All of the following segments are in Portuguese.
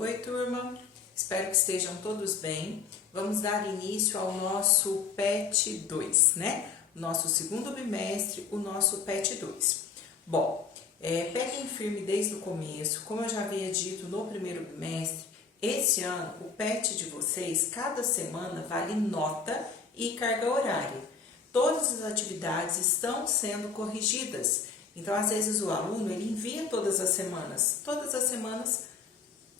Oi, turma! Espero que estejam todos bem. Vamos dar início ao nosso PET 2, né? Nosso segundo bimestre, o nosso PET 2. Bom, peguem firme desde o começo. Como eu já havia dito no primeiro bimestre, esse ano o PET de vocês, cada semana, vale nota e carga horária. Todas as atividades estão sendo corrigidas. Então, às vezes, o aluno ele envia todas as semanas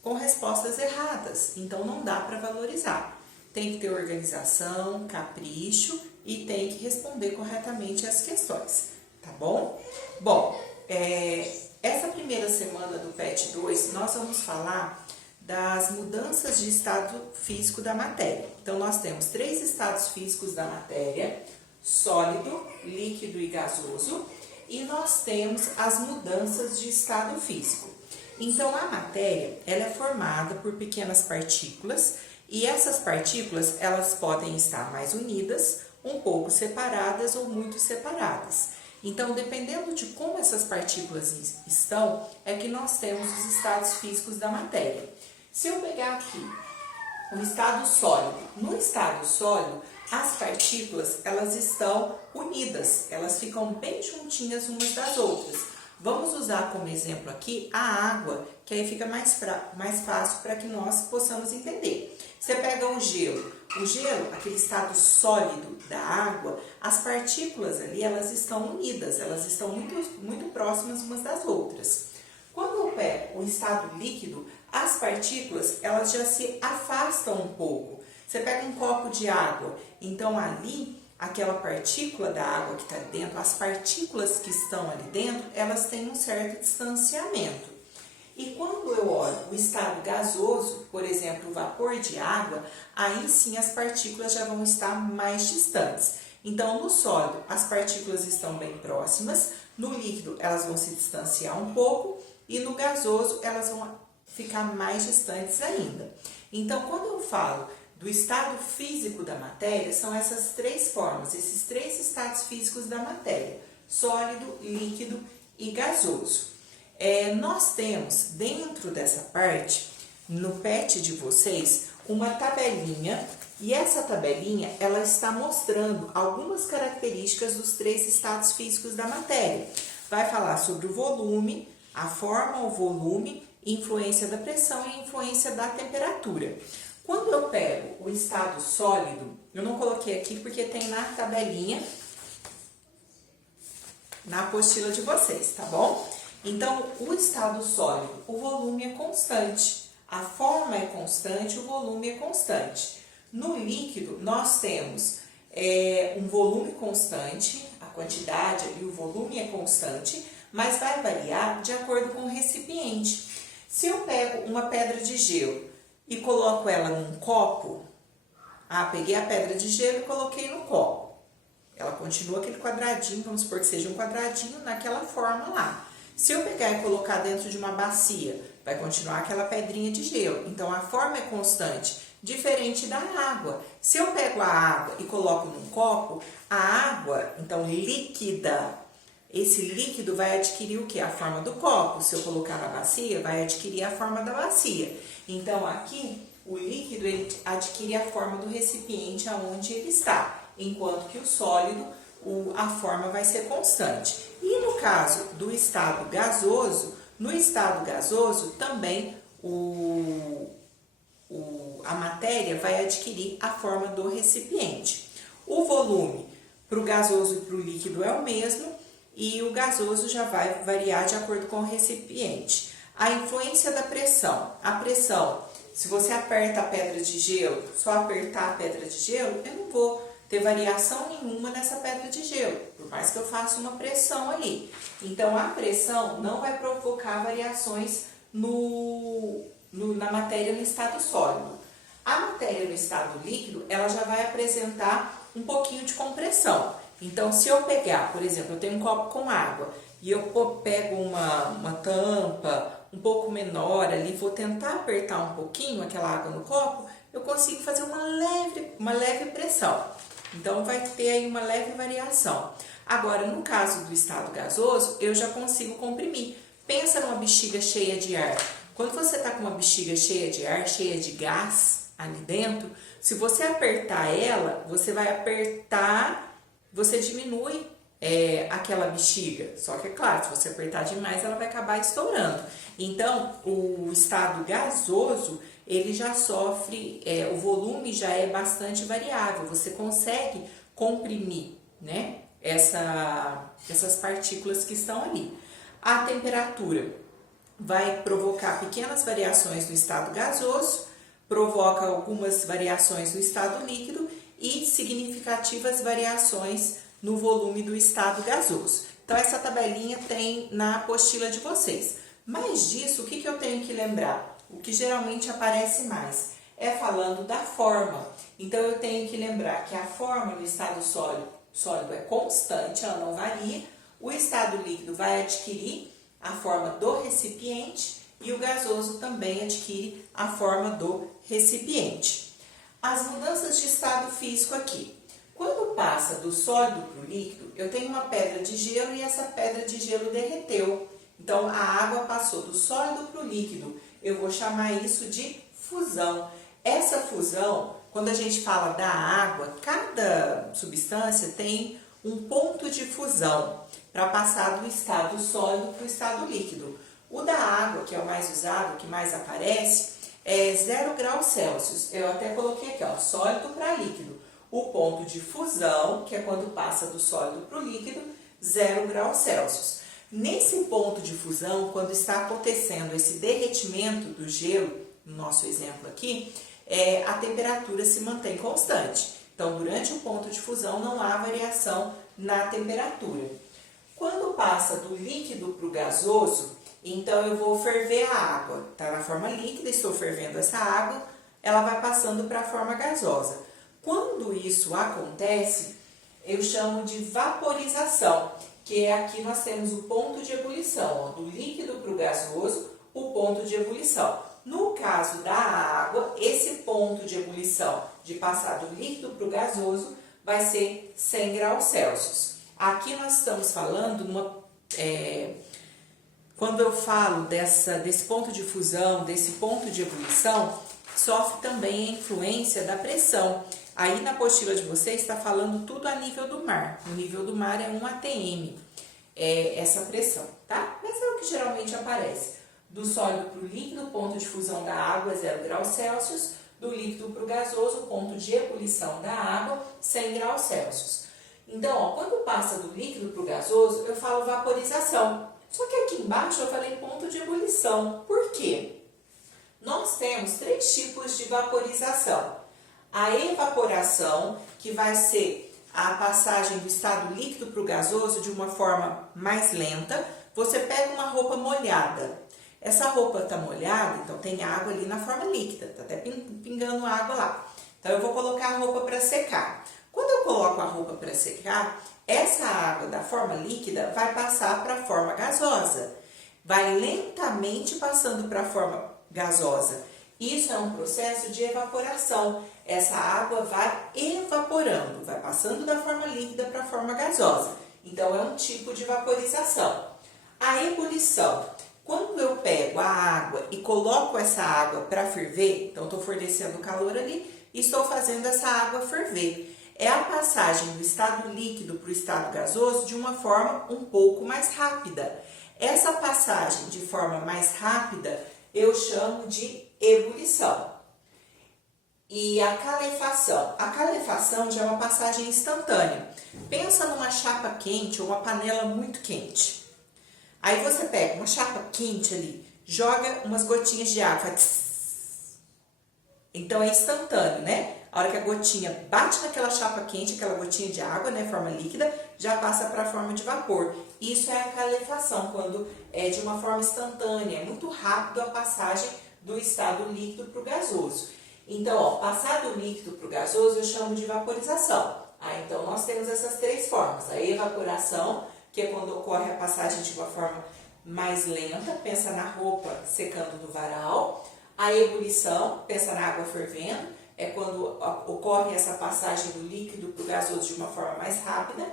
com respostas erradas. Então, não dá para valorizar. Tem que ter organização, capricho e tem que responder corretamente as questões, tá bom? Bom, essa primeira semana do PET 2, nós vamos falar das mudanças de estado físico da matéria. Então, nós temos 3 estados físicos da matéria: sólido, líquido e gasoso. E nós temos as mudanças de estado físico. Então, a matéria ela é formada por pequenas partículas e essas partículas elas podem estar mais unidas, um pouco separadas ou muito separadas. Então, dependendo de como essas partículas estão, é que nós temos os estados físicos da matéria. Se eu pegar aqui o estado sólido, no estado sólido, as partículas elas estão unidas, elas ficam bem juntinhas umas das outras. Vamos usar como exemplo aqui a água, que aí fica mais fácil para que nós possamos entender. Você pega o gelo, aquele estado sólido da água, as partículas ali elas estão unidas, elas estão muito próximas umas das outras. Quando eu pego o estado líquido, as partículas elas já se afastam um pouco. Você pega um copo de água, então ali, aquela partícula da água que está dentro, as partículas que estão ali dentro, elas têm um certo distanciamento. E quando eu olho o estado gasoso, por exemplo, o vapor de água, aí sim as partículas já vão estar mais distantes. Então, no sólido, as partículas estão bem próximas, no líquido elas vão se distanciar um pouco e no gasoso elas vão ficar mais distantes ainda. Então, quando eu falo do estado físico da matéria, são essas 3 formas, esses 3 estados físicos da matéria: sólido, líquido e gasoso. Nós temos dentro dessa parte, no PET de vocês, uma tabelinha, e essa tabelinha ela está mostrando algumas características dos 3 estados físicos da matéria. Vai falar sobre o volume, a forma, o volume, influência da pressão e influência da temperatura. Quando eu pego o estado sólido, eu não coloquei aqui porque tem na tabelinha, na apostila de vocês, tá bom? Então, o estado sólido, o volume é constante, a forma é constante, o volume é constante. No líquido, nós temos um volume constante, a quantidade e o volume é constante, mas vai variar de acordo com o recipiente. Se eu pego uma pedra de gelo e coloco ela num copo, peguei a pedra de gelo e coloquei no copo. Ela continua aquele quadradinho, vamos supor que seja um quadradinho naquela forma lá. Se eu pegar e colocar dentro de uma bacia, vai continuar aquela pedrinha de gelo. Então, a forma é constante, diferente da água. Se eu pego a água e coloco num copo, a água, então líquida, esse líquido vai adquirir o que? A forma do copo. Se eu colocar na bacia, vai adquirir a forma da bacia. Então, aqui, o líquido ele adquire a forma do recipiente aonde ele está, enquanto que o sólido, a forma vai ser constante. E no caso do estado gasoso, no estado gasoso também a matéria vai adquirir a forma do recipiente. O volume para o gasoso e para o líquido é o mesmo, e o gasoso já vai variar de acordo com o recipiente. A influência da pressão. A pressão, se você aperta a pedra de gelo, só apertar a pedra de gelo, eu não vou ter variação nenhuma nessa pedra de gelo, por mais que eu faça uma pressão ali. Então, a pressão não vai provocar variações na matéria no estado sólido. A matéria no estado líquido, ela já vai apresentar um pouquinho de compressão. Então, se eu pegar, por exemplo, eu tenho um copo com água e eu pego uma tampa um pouco menor ali, vou tentar apertar um pouquinho aquela água no copo, eu consigo fazer uma leve pressão. Então, vai ter aí uma leve variação. Agora, no caso do estado gasoso, eu já consigo comprimir. Pensa numa bexiga cheia de ar. Quando você está com uma bexiga cheia de ar, cheia de gás ali dentro, se você apertar ela, você vai apertar, você diminui aquela bexiga. Só que é claro, se você apertar demais, ela vai acabar estourando. Então, o estado gasoso, ele já sofre, o volume já é bastante variável. Você consegue comprimir, né, essas partículas que estão ali. A temperatura vai provocar pequenas variações no estado gasoso, provoca algumas variações no estado líquido e significativas variações no volume do estado gasoso. Então, essa tabelinha tem na apostila de vocês. Mais disso, o que eu tenho que lembrar? O que geralmente aparece mais é falando da forma. Então, eu tenho que lembrar que a forma no estado sólido é constante, ela não varia. O estado líquido vai adquirir a forma do recipiente e o gasoso também adquire a forma do recipiente. As mudanças de estado físico aqui. Quando passa do sólido para o líquido, eu tenho uma pedra de gelo e essa pedra de gelo derreteu. Então, a água passou do sólido para o líquido. Eu vou chamar isso de fusão. Essa fusão, quando a gente fala da água, cada substância tem um ponto de fusão para passar do estado sólido para o estado líquido. O da água, que é o mais usado, que mais aparece, é 0 graus Celsius. Eu até coloquei aqui, ó, sólido para líquido. O ponto de fusão, que é quando passa do sólido para o líquido, 0 graus Celsius. Nesse ponto de fusão, quando está acontecendo esse derretimento do gelo, no nosso exemplo aqui, a temperatura se mantém constante. Então, durante o ponto de fusão, não há variação na temperatura. Quando passa do líquido para o gasoso, então eu vou ferver a água. Está na forma líquida, estou fervendo essa água, ela vai passando para a forma gasosa. Quando isso acontece, eu chamo de vaporização, que é aqui nós temos o ponto de ebulição, ó, do líquido para o gasoso, o ponto de ebulição. No caso da água, esse ponto de ebulição, de passar do líquido para o gasoso, vai ser 100 graus Celsius. Aqui nós estamos falando, quando eu falo desse ponto de fusão, desse ponto de ebulição, sofre também a influência da pressão. Aí na apostila de vocês está falando tudo a nível do mar. O nível do mar é 1 atm, essa pressão, tá? Mas é o que geralmente aparece. Do sólido para o líquido, o ponto de fusão da água é 0 graus Celsius. Do líquido para o gasoso, o ponto de ebulição da água, 100 graus Celsius. Então, ó, quando passa do líquido para o gasoso, eu falo vaporização. Só que aqui embaixo eu falei ponto de ebulição. Por quê? Nós temos 3 tipos de vaporização. A evaporação, que vai ser a passagem do estado líquido para o gasoso de uma forma mais lenta. Você pega uma roupa molhada. Essa roupa está molhada, então tem água ali na forma líquida, está até pingando água lá. Então, eu vou colocar a roupa para secar. Quando eu coloco a roupa para secar, essa água da forma líquida vai passar para a forma gasosa. Vai lentamente passando para a forma gasosa. Isso é um processo de evaporação. Essa água vai evaporando, vai passando da forma líquida para a forma gasosa. Então, é um tipo de vaporização. A ebulição. Quando eu pego a água e coloco essa água para ferver, então estou fornecendo calor ali e estou fazendo essa água ferver. É a passagem do estado líquido para o estado gasoso de uma forma um pouco mais rápida. Essa passagem de forma mais rápida eu chamo de ebulição. E a calefação. A calefação já é uma passagem instantânea. Pensa numa chapa quente ou uma panela muito quente. Aí você pega uma chapa quente ali, joga umas gotinhas de água, então é instantâneo, né? A hora que a gotinha bate naquela chapa quente, aquela gotinha de água, né, forma líquida, já passa para a forma de vapor. Isso é a calefação, quando é de uma forma instantânea, é muito rápido a passagem do estado líquido para o gasoso. Então, ó, passar do líquido para o gasoso eu chamo de vaporização. Então nós temos essas 3 formas, a evaporação, que é quando ocorre a passagem de uma forma mais lenta, pensa na roupa secando no varal. A ebulição, pensa na água fervendo, é quando ocorre essa passagem do líquido para o gasoso de uma forma mais rápida.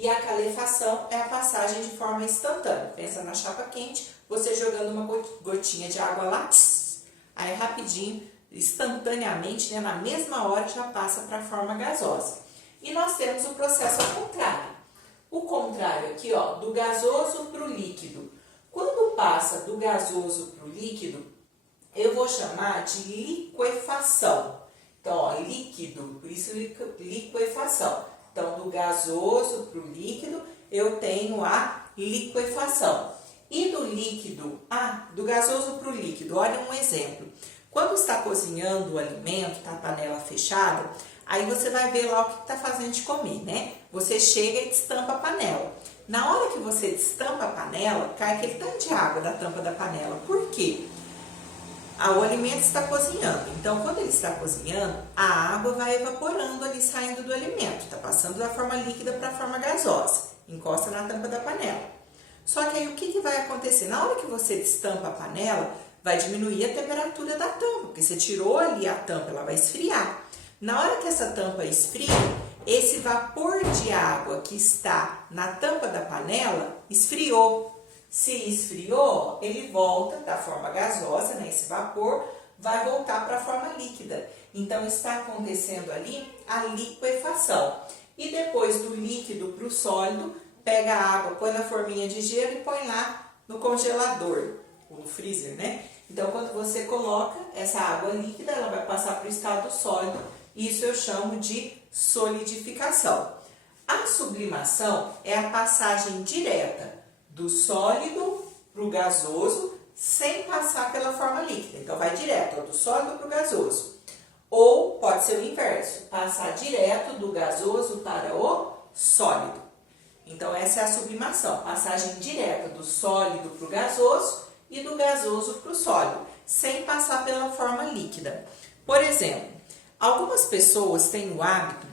E a calefação é a passagem de forma instantânea. Pensa na chapa quente, você jogando uma gotinha de água lá, aí rapidinho, instantaneamente, né, na mesma hora já passa para a forma gasosa. E nós temos o processo ao contrário. O contrário aqui, ó, do gasoso para o líquido. Quando passa do gasoso para o líquido, eu vou chamar de liquefação. Então, ó, líquido, por isso liquefação. Então, do gasoso para o líquido, eu tenho a liquefação. E do líquido, do gasoso para o líquido, olha um exemplo. Quando está cozinhando o alimento, tá a panela fechada, aí você vai ver lá o que está fazendo de comer, né? Você chega e destampa a panela. Na hora que você destampa a panela, cai aquele tanto de água da tampa da panela. Por quê? O alimento está cozinhando. Então, quando ele está cozinhando, a água vai evaporando ali, saindo do alimento. Está passando da forma líquida para a forma gasosa. Encosta na tampa da panela. Só que aí o que vai acontecer? Na hora que você destampa a panela, vai diminuir a temperatura da tampa, porque você tirou ali a tampa, ela vai esfriar. Na hora que essa tampa esfria, esse vapor de água que está na tampa da panela esfriou. Se esfriou, ele volta da forma gasosa, né? Esse vapor vai voltar para a forma líquida. Então, está acontecendo ali a liquefação. E depois do líquido para o sólido, pega a água, põe na forminha de gelo e põe lá no congelador, ou no freezer, né? Então, quando você coloca essa água líquida, ela vai passar para o estado sólido. Isso eu chamo de solidificação. A sublimação é a passagem direta do sólido para o gasoso, sem passar pela forma líquida. Então, vai direto do sólido para o gasoso. Ou pode ser o inverso, passar direto do gasoso para o sólido. Então, essa é a sublimação, passagem direta do sólido para o gasoso e do gasoso para o sólido, sem passar pela forma líquida. Por exemplo, algumas pessoas têm o hábito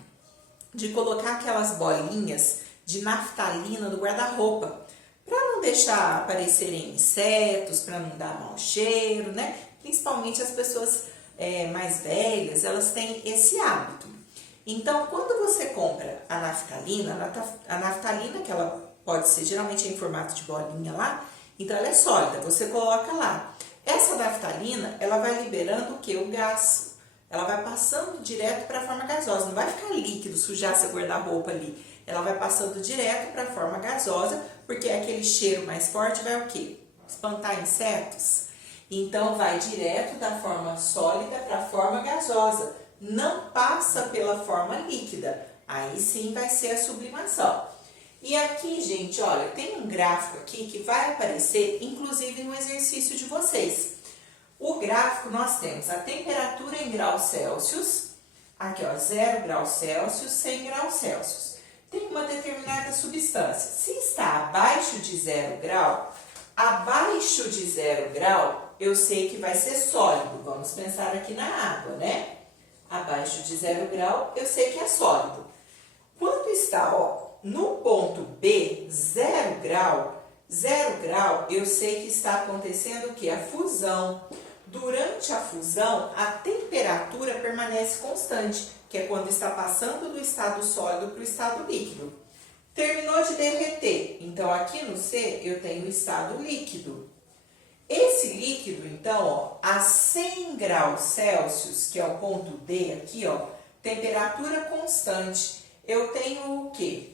de colocar aquelas bolinhas de naftalina no guarda-roupa, para não deixar aparecerem insetos, para não dar mau cheiro, né? Principalmente as pessoas mais velhas, elas têm esse hábito. Então, quando você compra a naftalina, que ela pode ser geralmente em formato de bolinha lá, então ela é sólida, você coloca lá. Essa naftalina, ela vai liberando o que? O gás. Ela vai passando direto para a forma gasosa, não vai ficar líquido, sujar seu guarda-roupa ali. Ela vai passando direto para a forma gasosa, porque aquele cheiro mais forte vai o quê? Espantar insetos. Então, vai direto da forma sólida para a forma gasosa. Não passa pela forma líquida. Aí sim vai ser a sublimação. E aqui, gente, olha, tem um gráfico aqui que vai aparecer, inclusive, no exercício de vocês. O gráfico, nós temos a temperatura em graus Celsius, aqui ó, 0 graus Celsius, 100 graus Celsius. Tem uma determinada substância. Se está abaixo de 0 grau, eu sei que vai ser sólido. Vamos pensar aqui na água, né? Abaixo de 0 grau, eu sei que é sólido. Quando está, ó, no ponto B, 0 grau, eu sei que está acontecendo o quê? A fusão. Durante a fusão, a temperatura permanece constante, que é quando está passando do estado sólido para o estado líquido. Terminou de derreter, então aqui no C eu tenho o estado líquido. Esse líquido, então, ó, a 100 graus Celsius, que é o ponto D aqui, ó, temperatura constante, eu tenho o quê?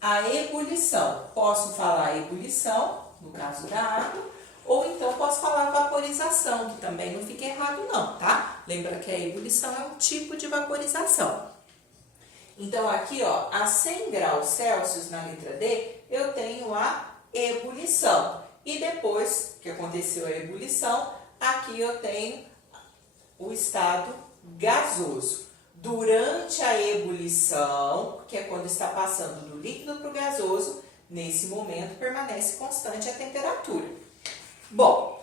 A ebulição. Posso falar ebulição, no caso da água, ou então posso falar vaporização, que também não fica errado não, tá? Lembra que a ebulição é um tipo de vaporização. Então, aqui, ó, a 100 graus Celsius na letra D, eu tenho a ebulição. E depois que aconteceu a ebulição, aqui eu tenho o estado gasoso. Durante a ebulição, que é quando está passando do líquido para o gasoso, nesse momento permanece constante a temperatura. Bom,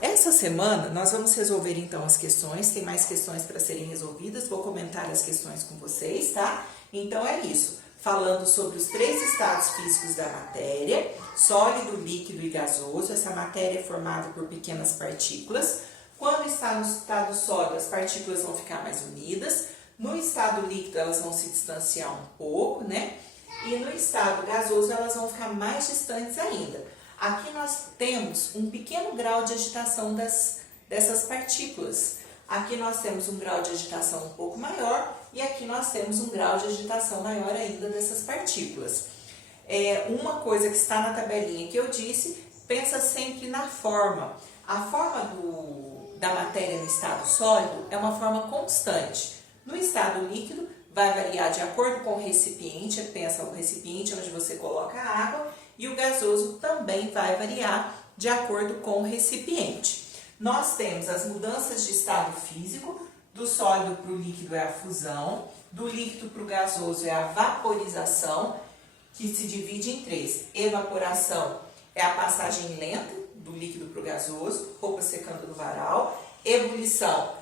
essa semana nós vamos resolver então as questões, tem mais questões para serem resolvidas, vou comentar as questões com vocês, tá? Então é isso, falando sobre os 3 estados físicos da matéria, sólido, líquido e gasoso. Essa matéria é formada por pequenas partículas. Quando está no estado sólido, as partículas vão ficar mais unidas. No estado líquido, elas vão se distanciar um pouco, né? e no estado gasoso elas vão ficar mais distantes ainda. Aqui nós temos um pequeno grau de agitação dessas partículas. Aqui nós temos um grau de agitação um pouco maior e aqui nós temos um grau de agitação maior ainda dessas partículas. Uma coisa que está na tabelinha que eu disse, pensa sempre na forma. A forma da matéria no estado sólido é uma forma constante. No estado líquido, vai variar de acordo com o recipiente, pensa o recipiente onde você coloca a água, e o gasoso também vai variar de acordo com o recipiente. Nós temos as mudanças de estado físico, do sólido para o líquido é a fusão, do líquido para o gasoso é a vaporização, que se divide em três. Evaporação é a passagem lenta do líquido para o gasoso, roupa secando no varal. Ebulição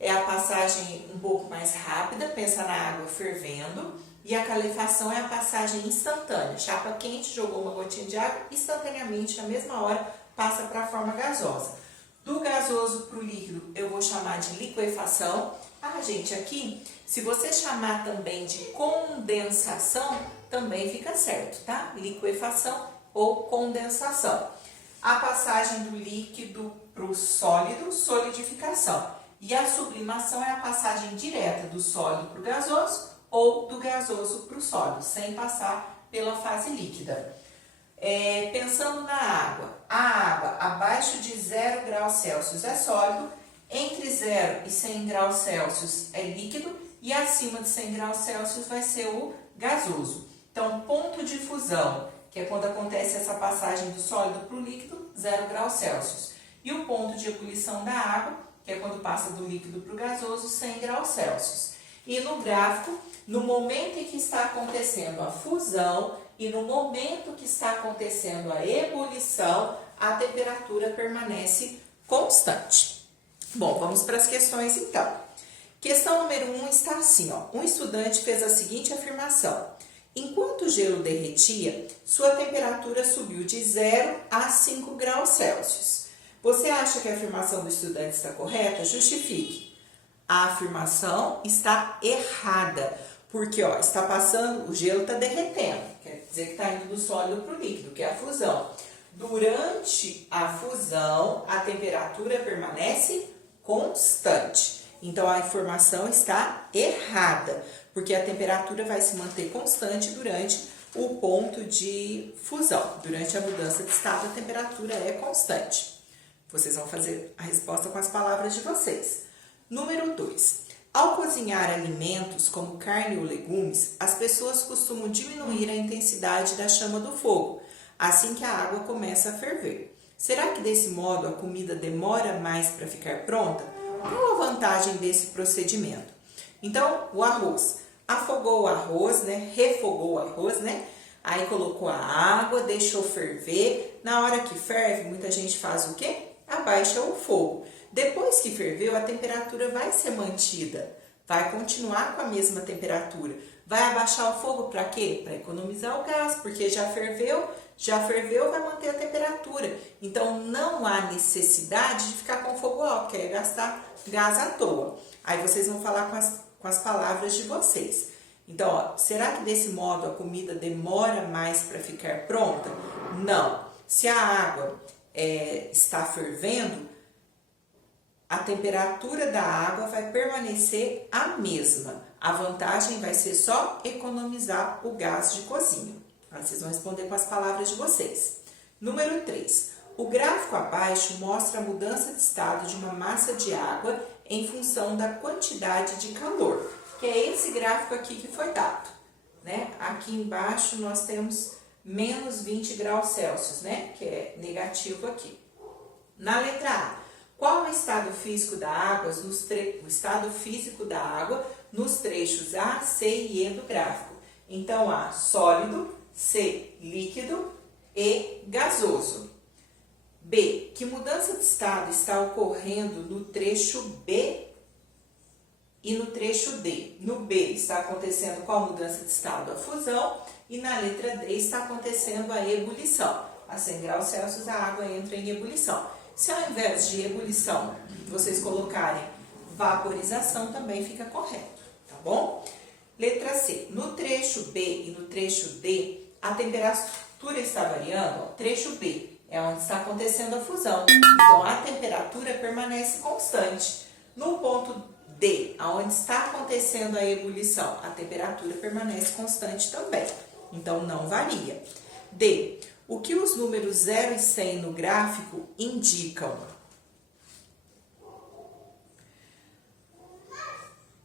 é a passagem um pouco mais rápida, pensa na água fervendo. E a calefação é a passagem instantânea. Chapa quente, jogou uma gotinha de água, instantaneamente, na mesma hora, passa para a forma gasosa. Do gasoso para o líquido, eu vou chamar de liquefação. Gente, aqui, se você chamar também de condensação, também fica certo, tá? Liquefação ou condensação. A passagem do líquido para o sólido, solidificação. E a sublimação é a passagem direta do sólido para o gasoso ou do gasoso para o sólido, sem passar pela fase líquida. Pensando na água, a água abaixo de 0 graus Celsius é sólido, entre 0 e 100 graus Celsius é líquido e acima de 100 graus Celsius vai ser o gasoso. Então, ponto de fusão, que é quando acontece essa passagem do sólido para o líquido, 0 graus Celsius. E o ponto de ebulição da água, que é quando passa do líquido para o gasoso, 100 graus Celsius. E no gráfico, no momento em que está acontecendo a fusão e no momento que está acontecendo a ebulição, a temperatura permanece constante. Bom, vamos para as questões então. Questão número 1 está assim, ó. Um estudante fez a seguinte afirmação. Enquanto o gelo derretia, sua temperatura subiu de 0 a 5 graus Celsius. Você acha que a afirmação do estudante está correta? Justifique. A afirmação está errada, porque está passando, o gelo está derretendo, quer dizer que está indo do sólido para o líquido, que é a fusão. Durante a fusão, a temperatura permanece constante. Então, a informação está errada, porque a temperatura vai se manter constante durante o ponto de fusão. Durante a mudança de estado, a temperatura é constante. Vocês vão fazer a resposta com as palavras de vocês. Número 2. Ao cozinhar alimentos como carne ou legumes, as pessoas costumam diminuir a intensidade da chama do fogo, assim que a água começa a ferver. Será que desse modo a comida demora mais para ficar pronta? Qual a vantagem desse procedimento? Então, o arroz. Afogou o arroz, refogou o arroz, Aí colocou a água, deixou ferver. Na hora que ferve, muita gente faz o quê? Abaixa o fogo. Depois que ferveu, a temperatura vai ser mantida, vai continuar com a mesma temperatura. Vai abaixar o fogo para quê? Para economizar o gás, porque já ferveu, vai manter a temperatura. Então, não há necessidade de ficar com o fogo alto, que é gastar gás à toa. Aí vocês vão falar com as palavras de vocês. Então, será que desse modo a comida demora mais para ficar pronta? Não. Se a água está fervendo, a temperatura da água vai permanecer a mesma. A vantagem vai ser só economizar o gás de cozinha. Vocês vão responder com as palavras de vocês. Número 3. O gráfico abaixo mostra a mudança de estado de uma massa de água em função da quantidade de calor, que é esse gráfico aqui que foi dado. Aqui embaixo nós temos menos 20 graus Celsius, que é negativo aqui. Na letra A. Qual é o estado físico da água nos trechos A, C e E do gráfico? Então, A, sólido, C, líquido, E, gasoso. B, que mudança de estado está ocorrendo no trecho B e no trecho D? No B está acontecendo qual mudança de estado? A fusão. E na letra D está acontecendo a ebulição. A 100 graus Celsius a água entra em ebulição. Se ao invés de ebulição vocês colocarem vaporização, também fica correto, tá bom? Letra C. No trecho B e no trecho D, a temperatura está variando. Ó, trecho B é onde está acontecendo a fusão. Então, a temperatura permanece constante. No ponto D, onde está acontecendo a ebulição, a temperatura permanece constante também. Então, não varia. D. O que os números 0 e 100 no gráfico indicam?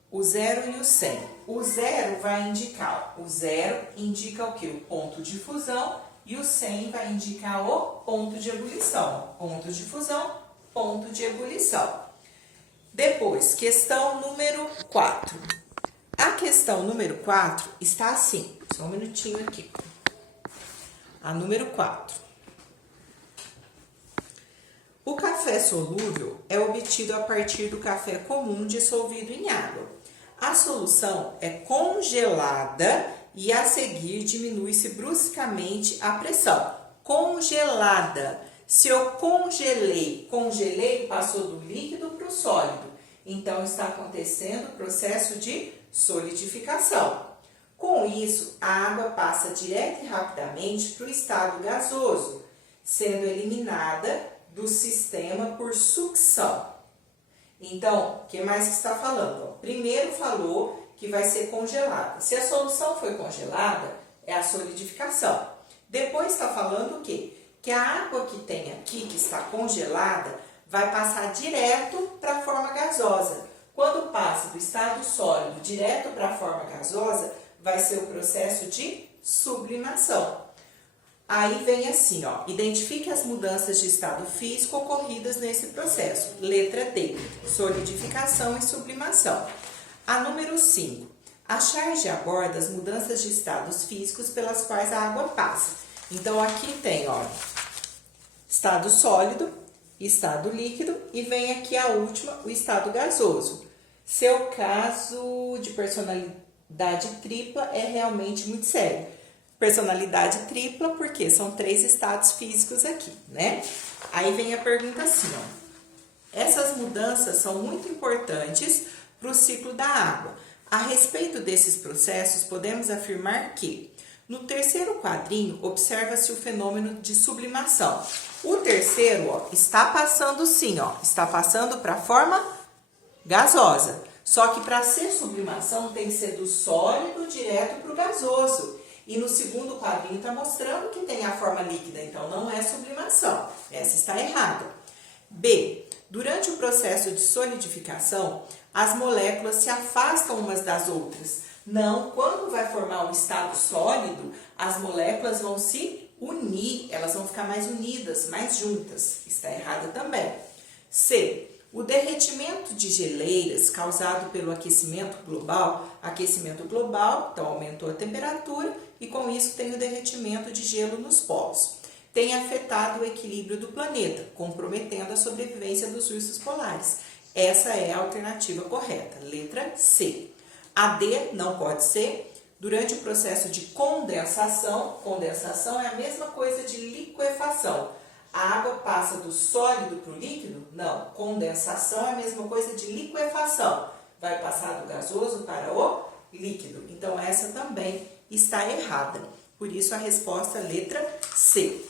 O 0 e o 100. O 0 vai indicar, o 0 indica o que? O ponto de fusão, e o 100 vai indicar o ponto de ebulição. Ponto de fusão, ponto de ebulição. Depois, questão número 4. A questão número 4 está assim. Só um minutinho aqui. A número 4. O café solúvel é obtido a partir do café comum dissolvido em água. A solução é congelada e a seguir diminui-se bruscamente a pressão. Congelada. Se eu congelei, passou do líquido para o sólido. Então, está acontecendo o processo de solidificação. Com isso, a água passa direto e rapidamente para o estado gasoso, sendo eliminada do sistema por sucção. Então, o que mais que está falando? Primeiro falou que vai ser congelada. Se a solução foi congelada, é a solidificação. Depois está falando o quê? Que a água que tem aqui, que está congelada, vai passar direto para a forma gasosa. Quando passa do estado sólido direto para a forma gasosa, vai ser o processo de sublimação. Aí vem assim, ó, identifique as mudanças de estado físico ocorridas nesse processo. Letra D, solidificação e sublimação. A número 5, a charge aborda as mudanças de estados físicos pelas quais a água passa. Então, aqui tem, ó, estado sólido, estado líquido e vem aqui a última, o estado gasoso. Seu caso de personalidade tripla é realmente muito sério. Personalidade tripla, porque são 3 estados físicos aqui, né? Aí vem a pergunta assim, ó. Essas mudanças são muito importantes para o ciclo da água. A respeito desses processos, podemos afirmar que, no terceiro quadrinho, observa-se o fenômeno de sublimação. O terceiro, ó, está passando sim, ó, está passando para a forma gasosa. Só que para ser sublimação tem que ser do sólido direto para o gasoso. E no segundo quadrinho está mostrando que tem a forma líquida, então não é sublimação. Essa está errada. B. Durante o processo de solidificação, as moléculas se afastam umas das outras. Não, quando vai formar um estado sólido, as moléculas vão se unir, elas vão ficar mais unidas, mais juntas. Está errada também. C. O derretimento de geleiras causado pelo aquecimento global, então aumentou a temperatura e com isso tem o derretimento de gelo nos polos. Tem afetado o equilíbrio do planeta, comprometendo a sobrevivência dos ursos polares. Essa é a alternativa correta, letra C. A D não pode ser. Durante o processo de condensação é a mesma coisa de liquefação. A água passa do sólido para o líquido? Não. Condensação é a mesma coisa de liquefação. Vai passar do gasoso para o líquido. Então, essa também está errada. Por isso, a resposta é letra C.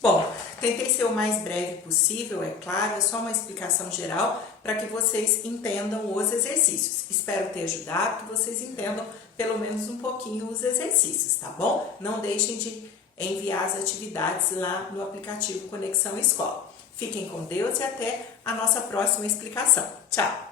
Bom, tentei ser o mais breve possível, é claro, é só uma explicação geral para que vocês entendam os exercícios. Espero ter ajudado, que vocês entendam pelo menos um pouquinho os exercícios, tá bom? Não deixem de enviar as atividades lá no aplicativo Conexão Escola. Fiquem com Deus e até a nossa próxima explicação. Tchau!